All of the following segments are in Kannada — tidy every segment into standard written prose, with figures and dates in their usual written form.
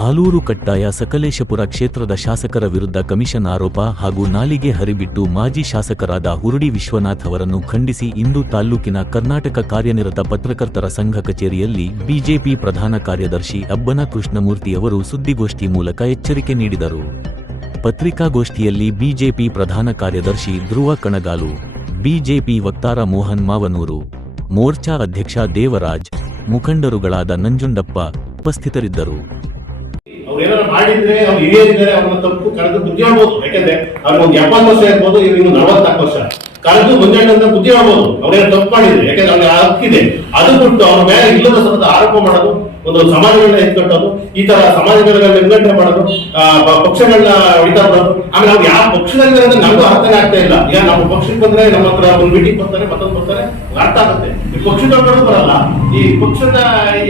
ಆಲೂರು ಕಟ್ಟಾಯ ಸಕಲೇಶಪುರ ಕ್ಷೇತ್ರದ ಶಾಸಕರ ವಿರುದ್ಧ ಕಮಿಷನ್ ಆರೋಪ ಹಾಗೂ ನಾಲಿಗೆ ಹರಿಬಿಟ್ಟು ಮಾಜಿ ಶಾಸಕರಾದ ಹುರುಡಿ ವಿಶ್ವನಾಥ್ ಅವರನ್ನು ಖಂಡಿಸಿ ಇಂದು ತಾಲ್ಲೂಕಿನ ಕರ್ನಾಟಕ ಕಾರ್ಯನಿರತ ಪತ್ರಕರ್ತರ ಸಂಘ ಕಚೇರಿಯಲ್ಲಿ ಬಿಜೆಪಿ ಪ್ರಧಾನ ಕಾರ್ಯದರ್ಶಿ ಅಬ್ಬನ ಕೃಷ್ಣಮೂರ್ತಿ ಅವರು ಸುದ್ದಿಗೋಷ್ಠಿ ಮೂಲಕ ಎಚ್ಚರಿಕೆ ನೀಡಿದರು. ಪತ್ರಿಕಾಗೋಷ್ಠಿಯಲ್ಲಿ ಬಿಜೆಪಿ ಪ್ರಧಾನ ಕಾರ್ಯದರ್ಶಿ ಧ್ರುವ ಕಣಗಾಲು, ಬಿಜೆಪಿ ವಕ್ತಾರ ಮೋಹನ್ ಮಾವನೂರು, ಮೋರ್ಚಾ ಅಧ್ಯಕ್ಷ ದೇವರಾಜ್, ಮುಖಂಡರುಗಳಾದ ನಂಜುಂಡಪ್ಪ ಉಪಸ್ಥಿತರಿದ್ದರು. ಅವ್ರೇನಾದ್ರು ಮಾಡಿದ್ರೆ ಅವ್ರು ಹಿರಿಯರಿದ್ದಾರೆ, ಅವ್ರನ್ನ ತಪ್ಪು ಕಳೆದು ಬುದ್ಧಿ ಮಾಡ್ಬೋದು. ಯಾಕಂದ್ರೆ ಅವ್ರಿಗೆ ಒಂದು 70 ವರ್ಷ ಇರ್ಬೋದು, ಇನ್ನು 44 ವರ್ಷ ಕಳೆದು ಮುಂಜಾನೆ ಬುದ್ಧಿ ಮಾಡ್ಬೋದು. ಅವ್ರೇನು ತಪ್ಪು ಮಾಡಿದ್ರೆ, ಯಾಕಂದ್ರೆ ಅವ್ರಿಗೆ ಹಕ್ಕಿದೆ. ಅದು ಬಿಟ್ಟು ಅವ್ರ ಮೇಲೆ ಇಲ್ಲದ ಸತತ ಆರೋಪ ಮಾಡೋದು, ಒಂದು ಸಮಾಜಗಳನ್ನ ಎತ್ಕಟ್ಟೋದು, ಈ ತರ ಸಮಾಜಗಳನ್ನ ವಿಂಗಡಣೆ ಮಾಡೋದು, ಪಕ್ಷಗಳನ್ನ ಹೊಡಿತಾ ಬರೋದು. ಆಮೇಲೆ ಅವ್ರು ಯಾವ ಪಕ್ಷದಲ್ಲಿ ಅಂದ್ರೆ ನಮಗೂ ಅರ್ಥನೇ ಆಗ್ತಾ ಇಲ್ಲ. ಈಗ ನಮ್ಮ ಪಕ್ಷಕ್ಕೆ ಬಂದ್ರೆ ನಮ್ಮ ಹತ್ರ ಒಂದು ಮೀಟಿಂಗ್ ಬರ್ತಾರೆ, ಮತ್ತೊಂದು ಬರ್ತಾರೆ, ಅರ್ಥ ಆಗುತ್ತೆ. ಈ ಪಕ್ಷದವ್ರು ಬರಲ್ಲ. ಈ ಪಕ್ಷದ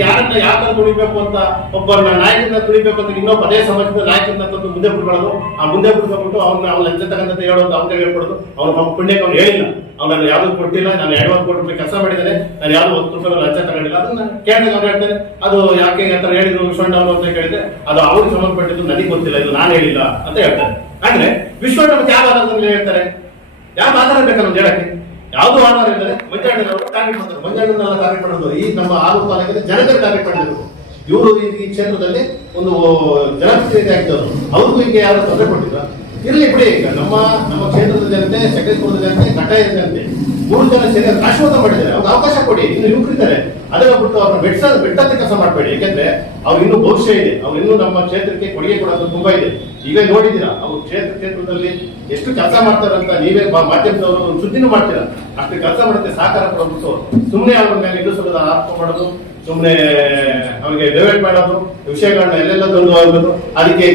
ಯಾರನ್ನ ಯಾವ ತರ ತುಳಿಬೇಕು ಅಂತ, ಒಬ್ಬ ನಾಯಕನ ತುಳಿಬೇಕು ಅಂತ ಇನ್ನೊಬ್ಬ ಅದೇ ಸಮಾಜದ ನಾಯಕನ ತಂದು ಮುಂದೆ ಬಿಡ್ಬಾರ್ದು. ಆ ಮುಂದೆ ಬಿಡ್ಕೊಂಡು ಅವ್ನ ಲಂಚ ತಗಂತ ಹೇಳೋದು, ಅವ್ನಿಗೆ ಹೇಳ್ಕೊಡೋದು. ಅವ್ನ ಪುಣ್ಯಕ್ಕೆ ಅವ್ನು ಹೇಳಿಲ್ಲ, ಅವ್ನು ಯಾವ್ದು ಕೊಟ್ಟಿಲ್ಲ, ನಾನು 2 ಕೋಟಿ ರೂಪಾಯಿ ಕೆಲಸ ಮಾಡಿದ್ದೇನೆ, ನಾನು ಯಾವ್ದು 10 ರೂಪಾಯಿ ಲಂಚ ತಗೊಂಡಿಲ್ಲ. ಅದನ್ನ ಕೇಳಿದಾಗ ಅವ್ರು ಹೇಳ್ತಾರೆ, ಅದು ಯಾಕೆ ಅಂತ ಹೇಳಿದ್ರು ವಿಶ್ವಣ್ಣ ಅಂತ ಕೇಳಿದ್ರೆ, ಅದು ಅವ್ರಿಗೆ ಸಂಬಂಧಪಟ್ಟಿದ್ದು, ನನಗೆ ಗೊತ್ತಿಲ್ಲ, ಇದು ನಾನು ಹೇಳಿಲ್ಲ ಅಂತ ಹೇಳ್ತಾರೆ. ಅಂದ್ರೆ ವಿಶ್ವಣ್ಣ ಯಾವ ಆಧಾರದಲ್ಲಿ ಹೇಳ್ತಾರೆ? ಯಾವ ಆಧಾರ ಬೇಕಲ್ಲ ಒಂದು ಹೇಳಕ್ಕೆ? ಯಾವ್ದು ಆಧಾರ ಇಲ್ಲದೆ ಮಂಜಣ್ಣನವರು ಟಾರ್ಗೆಟ್ ಮಾಡ್ತಾರೆ. ಮಂಜಣ್ಣನೆಲ್ಲ ಟಾರ್ಗೆಟ್ ಮಾಡೋದು ಈ ನಮ್ಮ ಆಲೂರು ತಾಲೂಕಿನ ಜನತೆ ಟಾರ್ಗೆಟ್ ಮಾಡಿದ್ರು. ಇವರು ಈ ಕ್ಷೇತ್ರದಲ್ಲಿ ಒಂದು ಜನಪ್ರತಿನಿಧಿ ಆಗಿದ್ದವರು, ಅವ್ರಿಗೂ ಈಗ ಯಾರು ತೊಂದರೆ ಕೊಟ್ಟಿಲ್ಲ. ಇರ್ಲಿ ಬಿಡಿ. ಈಗ ನಮ್ಮ ಕ್ಷೇತ್ರದ ಜನತೆ, ಸಕಲೇಶಪುರದ ಜನತೆ, ಕಟ್ಟಾಯ ಜನತೆ 3 ಜನ ಸೇರಿ ಆಶೀರ್ವಾದ ಮಾಡಿದ್ದಾರೆ. ಅವ್ರಿಗೆ ಅವಕಾಶ ಕೊಡಿ. ಇನ್ನು ಯುವಕರಿದ್ದಾರೆ, ಅದನ್ನ ಬಿಟ್ಟು ಅವ್ರನ್ನ ಬೆಟ್ಟದ ಕೆಲಸ ಮಾಡಬೇಡಿ. ಯಾಕೆಂದ್ರೆ ಅವ್ರು ಇನ್ನೂ ಭವಿಷ್ಯ ಇದೆ. ಅವ್ರು ಇನ್ನೂ ನಮ್ಮ ಕ್ಷೇತ್ರಕ್ಕೆ ಕೊಡುಗೆ ಕೊಡೋದು ತುಂಬಾ ಇದೆ. ಈಗ ನೋಡಿದ್ದೀರಾ ಅವ್ರು ಕ್ಷೇತ್ರದಲ್ಲಿ ಎಷ್ಟು ಕೆಲಸ ಮಾಡ್ತಾರೆ ಅಂತ. ನೀವೇ ಮಾಧ್ಯಮದವರು ಒಂದು ಸುದ್ದಿನೂ ಮಾಡ್ತೀರಾ. ಅಷ್ಟು ಕೆಲಸ ಮಾಡುತ್ತೆ, ಸಹಕಾರ ಕೊಡೋದು. ಸುಮ್ಮನೆ ಅವ್ರ ಮೇಲೆ ಇಳಿಸೋದ ಆರೋಪ ಮಾಡೋದು, ಸುಮ್ಮನೆ ಅವ್ರಿಗೆ ಡೈವರ್ಟ್ ಮಾಡೋದು, ವಿಷಯಗಳನ್ನ ಎಲ್ಲೆಲ್ಲ ತಂದು ಹೋಗೋದು. ಅದಕ್ಕೆ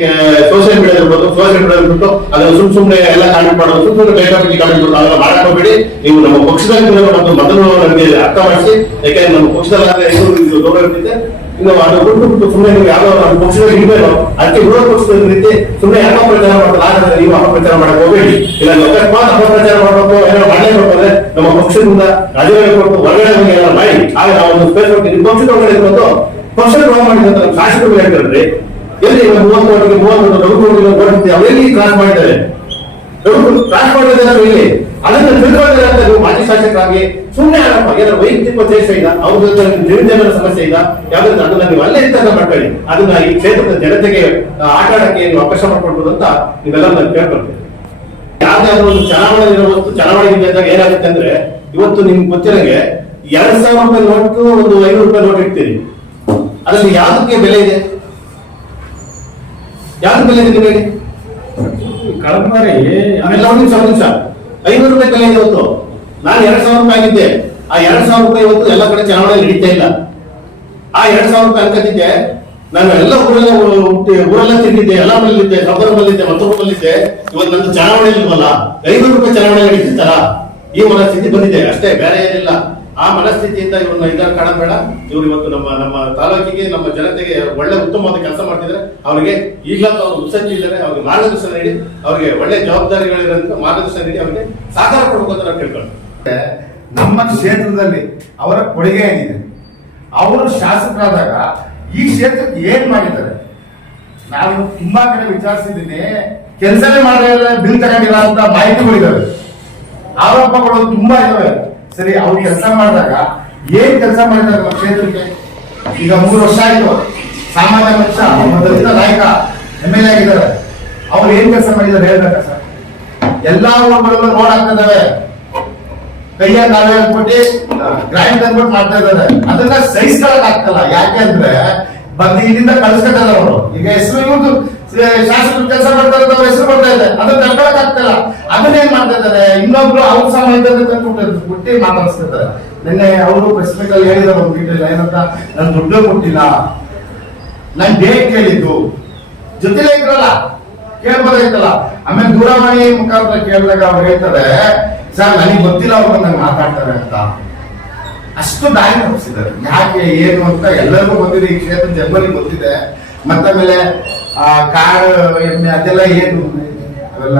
ಸೋಷಿಯಲ್ ಮೀಡಿಯಾ ಇರ್ಬೋದು, ಸೋಷಿಯಲ್ ಮೀಡಿಯಾ ಬಿಟ್ಟು ಅದನ್ನ ಸುಮ್ಮನೆ ಎಲ್ಲ ಕಾಮೆಂಟ್ ಮಾಡೋದು, ಸುಮ್ಮನೆ ಬೇಕಾಗಿ ಕಾಮೆಂಟ್ ಮಾಡೋದು, ಅದನ್ನ ಮಾಡಕ್ ಹೋಗ್ಬೇಡಿ. ನೀವು ನಮ್ಮ ಪಕ್ಷದಲ್ಲಿ ಮೊದಲು ನಮಗೆ ಅರ್ಥ ಮಾಡಿಸಿ. ಯಾಕೆಂದ್ರೆ ನಮ್ಮ ಪಕ್ಷದಲ್ಲಿ ಗೌರವ ಇರ್ತಿದೆ. ಇನ್ನು ಅದು ಬಿಟ್ಟು ಸುಮ್ಮನೆ ನೀವು ಯಾವ್ದೋ ನಮ್ಮ ಪಕ್ಷದಲ್ಲಿ ಇರ್ಬೇಕು, ಅದಕ್ಕೆ ವಿರೋಧ ಪಕ್ಷದ ರೀತಿ ಸುಮ್ಮನೆ ಯಾವ ಪ್ರಚಾರ ಮಾಡಲ್ಲ. ನೀವು ಅಪಪ್ರಚಾರ ಮಾಡಕ್ ಹೋಗ್ಬೇಡಿ. ಇಲ್ಲ ಅಕಸ್ಮಾತ್ ಅಪಪ್ರಚಾರ ಮಾಡಬೇಕು ಏನೋ ಮಾಡಲೇಬೇಕಾದ್ರೆ ನಮ್ಮ ಪಕ್ಷದಿಂದ ರಾಜೀನಾಮೆ ಕೊಟ್ಟು ಹೊರಗಡೆ ಹೋಗಿ ಎಲ್ಲ ಮಾಡಿ. ಆಗ ನಾವು ಒಂದು ಸ್ಪೇಸ್ ಕೊಡ್ತೀವಿ. ನಿಮ್ಮ ಪಕ್ಷದ ಹೊರಗಡೆ ಬಂದು ಪಕ್ಷದ ಡ್ರಾ ಮಾಡಿದಂತ ನಮ್ಮ ಶಾಸಕರು ಹೇಳ್ತಾರೆ, ಎಲ್ಲಿ 30 ಕೋಟಿ ಅವರೆಲ್ಲಿ ಕ್ರಾಸ್ ಮಾಡಿದ್ದಾರೆ, ಕ್ರಾಸ್ ಮಾಡಿದ್ದಾರೆ ಇಲ್ಲಿ. ಅದನ್ನ ತಿಳ್ಕೊಂಡ್ರೆ ಅಂತ ನೀವು ಮಾಜಿ ಶಾಸಕರಾಗಿ ಸುಮ್ಮನೆ ಆಗಪ್ಪ. ಏನಾದ್ರು ವೈಯಕ್ತಿಕ ದೇಶ ಇಲ್ಲ, ಅವ್ರ ನಿರ್ಜನರ ಸಮಸ್ಯೆ ಇಲ್ಲ, ಯಾವ್ದಾದ್ರು ಅದನ್ನ ನೀವು ಅಲ್ಲೇ ಇದ್ದಾಗ ಮಾಡ್ಕೊಳ್ಳಿ. ಅದನ್ನ ಈ ಕ್ಷೇತ್ರದ ಜನತೆಗೆ ಆಟ ಆಡಕ್ಕೆ ನೀವು ಅವಕಾಶ ಮಾಡ್ಕೊಡ್ಬೋದು ಅಂತ ನೀವೆಲ್ಲ ನಾನು ಕೇಳ್ಕೊಳ್ತೇನೆ. ಯಾವ್ದಾದ್ರು ಒಂದು ಚುನಾವಣೆ ಇರುವತ್ತು ಚುನಾವಣೆ ಇದ್ದಾಗ ಏನಾಗುತ್ತೆ ಅಂದ್ರೆ, ಇವತ್ತು ನಿಮ್ಗೆ ಗೊತ್ತಿರಂಗೆ 2,000 ರೂಪಾಯಿ ನೋಟು, ಒಂದು 500 ರೂಪಾಯಿ ನೋಟ್ ಇಡ್ತೀರಿ. ಅದರಲ್ಲಿ ಯಾವ್ದಕ್ಕೆ ಬೆಲೆ ಇದೆ? ಯಾವ್ದು ಬೆಲೆ ಇದೆ ನಿಮಗೆ? ಕಳಂಬರಿ ಆಮೇಲೆ ಒಂದು ನಿಮಿಷ 500 ರೂಪಾಯಿ ಬೆಲೆ ಇದೆ ಇವತ್ತು. ನಾನು 2,000 ರೂಪಾಯಿ ಆಗಿದ್ದೆ. ಆ 2,000 ರೂಪಾಯಿ ಇವತ್ತು ಎಲ್ಲ ಕಡೆ ಚುನಾವಣೆ ನಡೀತಾ ಇಲ್ಲ. ಆ 2,000 ರೂಪಾಯಿ ಅನ್ಕತ್ತಿದ್ದೆ ನಾನು. ಎಲ್ಲ ಊರೆಲ್ಲ ತಿಂದಿದ್ದೆ, ಎಲ್ಲ ಮಲ್ಲಿದ್ದೆ, ಸಬ್ಬರಮಲ್ಲಿದ್ದೆ, ಮತ್ತೊಬ್ಬರಲ್ಲಿದ್ದೆ. ಇವತ್ತು ನನ್ನ ಚುನಾವಣೆ ಇಲ್ವಲ್ಲ, 500 ರೂಪಾಯಿ ಚುನಾವಣೆ ನಡೀತಿರ್ತಾರ. ಈ ಮನಸ್ಥಿತಿ ಬಂದಿದೆ ಅಷ್ಟೇ, ಬೇರೆ ಏನಿಲ್ಲ. ಆ ಮನಸ್ಥಿತಿಯಿಂದ ಇವ್ರನ್ನ ಇದನ್ನ ಕಾಣಬೇಡ. ಇವ್ರು ಇವತ್ತು ನಮ್ಮ ತಾಲೂಕಿಗೆ, ನಮ್ಮ ಜನತೆಗೆ ಒಳ್ಳೆ ಉತ್ತಮವಾದ ಕೆಲಸ ಮಾಡ್ತಿದ್ದಾರೆ. ಅವರಿಗೆ ಈಗಲೂ ಅವ್ರು ಉತ್ಸಂಜಿದ್ದಾರೆ. ಅವ್ರಿಗೆ ಮಾರ್ಗದರ್ಶನ ನೀಡಿ, ಅವ್ರಿಗೆ ಒಳ್ಳೆ ಜವಾಬ್ದಾರಿಗಳಿರೋದ್ರಿಂದ ಮಾರ್ಗದರ್ಶನ ನೀಡಿ ಅವ್ರಿಗೆ ಸಹಕಾರ ಕೊಡಬೇಕು ಅಂತ ನಾವು ಕೇಳ್ಕೊಂಡು. ನಮ್ಮ ಕ್ಷೇತ್ರದಲ್ಲಿ ಅವರ ಕೊಡುಗೆ ಏನಿದೆ? ಅವರು ಶಾಸಕರಾದಾಗ ಈ ಕ್ಷೇತ್ರಕ್ಕೆ ಏನ್ ಮಾಡಿದ್ದಾರೆ? ನಾನು ತುಂಬಾ ಕಡೆ ವಿಚಾರಿಸಿದ್ದೀನಿ. ಕೆಲಸನೇ ಮಾಡಿಲ್ಲ, ಬಿಲ್ ತಗೊಂಡಿಲ್ಲ ಅಂತ ಮಾಹಿತಿಗಳಿದ್ದಾವೆ, ಆರೋಪಗಳು ತುಂಬಾ ಇದಾವೆ. ಸರಿ, ಅವ್ರು ಕೆಲಸ ಮಾಡಿದಾಗ ಏನ್ ಕೆಲಸ ಮಾಡಿದ್ದಾರೆ ನಮ್ಮ ಕ್ಷೇತ್ರಕ್ಕೆ? ಈಗ 3 ವರ್ಷ ಆಯ್ತು. ಸಾಮಾನ್ಯ ಪಕ್ಷ ದಲಿತ ನಾಯಕ MLA ಆಗಿದ್ದಾರೆ. ಅವ್ರು ಏನ್ ಕೆಲಸ ಮಾಡಿದ್ದಾರೆ ಹೇಳ್ಬೇಕಾ ಸರ್? ಎಲ್ಲಾ ಊರುಗಳಲ್ಲೂ ರೋಡ್ ಆಗ್ತಿದ್ದಾವೆ, ಕೈಯ ಕಾಲ ಕೊಟ್ಟು ಗ್ರಾಂಡ್ ಅನ್ಬಿಟ್ಟು ಮಾಡ್ತಾ ಇದ್ದಾರೆ. ಅದನ್ನ ಸಹಿಸ್ಕೊಳಕ್ ಆಗ್ತಲ್ಲ. ಯಾಕೆ ಅಂದ್ರೆ ಬಂದು ಇಲ್ಲಿಂದ ಕಳಿಸ್ಕೊಟ್ಟಾರ ಅವರು. ಈಗ ಹೆಸರು ಇವ್ರದ್ದು ಶಾಸಕರು ಕೆಲಸ ಮಾಡ್ತಾರೆ ಅಂತ ಹೆಸರು ಬರ್ತಾ ಇದೆ, ಅದನ್ನ ತಡ್ಕೊಳಕ್ ಆಗ್ತಲ್ಲ. ಅದನ್ನೇನ್ ಮಾಡ್ತಾ ಇದ್ದಾರೆ? ಇನ್ನೊಬ್ರು ಅವ್ರ ಸಾಮಾನ್ಯದಲ್ಲಿ ಬಿಟ್ಟು ಮಾತಾಡಿಸ್ತಿದ್ದಾರೆ. ನಿನ್ನೆ ಅವರು ಪ್ರೆಸ್ ಮೀಟ್ ಅಲ್ಲಿ ಹೇಳಿದಾರೆ ಒಂದು ಮೀಟರ್ ಏನಂತ, ನನ್ ದುಡ್ಡು ಕೊಟ್ಟಿಲ್ಲ, ನನ್ ಡೇಟ್ ಕೇಳಿದ್ದು, ಜೊತೆಲೇ ಇದ್ರಲ್ಲ ಕೇಳ್ಬೋದಾಯ್ತಲ್ಲ. ಆಮೇಲೆ ದೂರವಾಣಿ ಮುಖಾಂತರ ಕೇಳಿದಾಗ ಅವ್ರು ಹೇಳ್ತಾರೆ, ಸರ್ ನನಗೆ ಗೊತ್ತಿಲ್ಲ ಅವ್ರು ಬಂದಾಗ ಮಾತಾಡ್ತಾರೆ ಅಂತ. ಅಷ್ಟು ದಾರಿ ತಪ್ಪಿಸಿದ್ದಾರೆ. ಯಾಕೆ ಏನು ಅಂತ ಎಲ್ಲರಿಗೂ ಗೊತ್ತಿದೆ, ಈ ಕ್ಷೇತ್ರ ಜನರಿಗೆ ಗೊತ್ತಿದೆ. ಮತ್ತಮೇಲೆ ಕಾಡು ಎಮ್ಮೆ ಅದೆಲ್ಲ ಏನು ಅವೆಲ್ಲ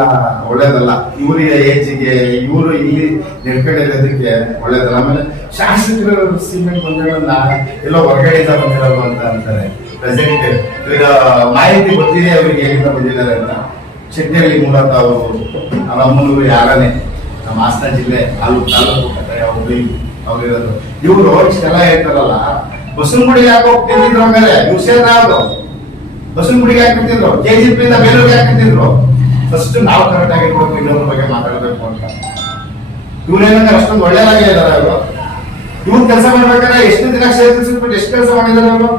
ಒಳ್ಳೇದಲ್ಲ. ಇವ್ರಿಗೆ ಏಜಿಗೆ ಇವರು ಇಲ್ಲಿ ನೆಡ್ಕೊಂಡಿರೋದಕ್ಕೆ ಒಳ್ಳೇದಲ್ಲ. ಆಮೇಲೆ ಶಾಸಕರು ಸಿಮೆಂಟ್ ಬಂದಿರೋದನ್ನ ಎಲ್ಲೋ ಹೊರಗಡೆ ಬಂದಿರೋದು ಅಂತ ಅಂತಾರೆ. ಪ್ರೆಸೆಂಟ್ ಮಾಹಿತಿ ಗೊತ್ತಿದೆ ಅವರಿಗೆ ಎಲ್ಲಿಂದ ಬಂದಿದ್ದಾರೆ ಅಂತ. ಶೆಟ್ಟಿಹಳ್ಳಿ ಮೂಲಕ ಅವರು ನಮ್ಮೂರು ಯಾರನೇ ನಮ್ಮ ಹಾಸನ ಜಿಲ್ಲೆ ತಾಲೂಕು ಹೋಗ್ಲಿ ಅವ್ರಿರೋದು. ಇವರು ಇಷ್ಟೆಲ್ಲ ಹೇಳ್ತಾರಲ್ಲ, ಬಸವನಗುಡಿಗೆ ಯಾಕೆ ಹೋಗ್ತಿದ್ರು ಹಂಗಾರೆ? ಇವ್ರು ಸೇರ್ನ ಯಾವ್ದು ಬಸವನಗುಡಿಗೆ ಯಾಕೆ ಬಿಟ್ಟಿದ್ರು? KGP ಇಂದ ಬೇಲೂರಿಗೆ ಯಾಕೆ ಬಿಟ್ಟಿದ್ರು? ಫಸ್ಟ್ ನಾವು ಕರೆಕ್ಟ್ ಆಗಿರ್ಬೇಕು, ಇನ್ನೊಬ್ಬರ ಬಗ್ಗೆ ಮಾತಾಡಬೇಕು ಅಂತ. ಇವ್ರೇನಂದ್ರೆ ಅಷ್ಟೊಂದು ಒಳ್ಳೆಯದಾಗಿ ಇದ್ದಾರೆ ಅವರು. ಇವ್ರು ಕೆಲಸ ಮಾಡ್ಬೇಕಾದ್ರೆ ಎಷ್ಟು ದಿನ ಕ್ಷೇತ್ರ ಎಷ್ಟು ಕೆಲಸ ಮಾಡಿದಾರೆ ಅವರು?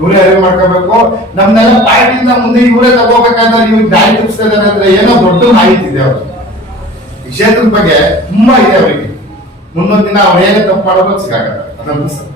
ಇವರೇ ಅರಿವು ಮಾಡ್ಕೋಬೇಕು. ನಮ್ನೆಲ್ಲ ಪಾರ್ಟಿಯಿಂದ ಮುಂದೆ ಇವರೇ ತಗೋಬೇಕಾದ್ರೆ ಇವ್ರಿಗೆ ದಾರಿ ತಪ್ಪಿಸ್ತಾ ಇದಾರೆ ಅಂದ್ರೆ ಏನೋ ದೊಡ್ಡ ಮಾಹಿತಿ ಇದೆ ಅವರು. ಈ ಕ್ಷೇತ್ರದ ಬಗ್ಗೆ ತುಂಬಾ ಇದೆ ಅವರಿಗೆ. ಮುಂದೊಂದು ದಿನ ಅವ್ರು ಏನೇ ತಪ್ಪು ಮಾಡೋದು ಸಿಗಾಗಲ್ಲ. ಅದಂತೂ ಸರ್